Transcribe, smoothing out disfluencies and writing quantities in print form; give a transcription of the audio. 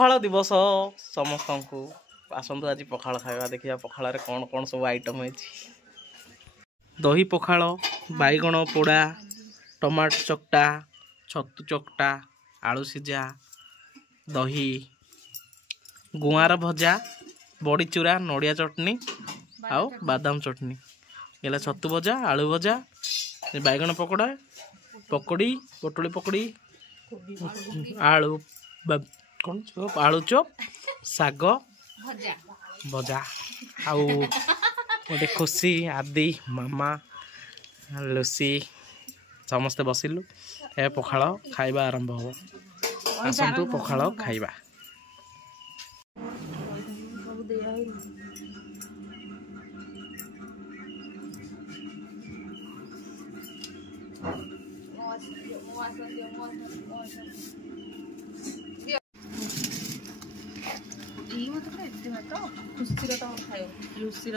पखाल दिवस समस्त को आसतु आज पखाल खावा देखिए पखाल कौन कौन सब आइटम है दही पखाल बैगण पोड़ा टमाटो चकटा छतु चकटा आलू सीझा दही गुआर भजा बड़ी चूरा नड़िया चटनी आउ बादाम चटनी ये छतु भजा आलू भजा बैगण पकोड़ा पकड़ी पोटली पकड़ी आलू कौन आलू चप साग भजा आउ गोटे खुशी आदि मामा लुसी समस्ते बसिलु ए पखाल खाइबा आरंभ हो आसतु पखाल खाइबा खुशी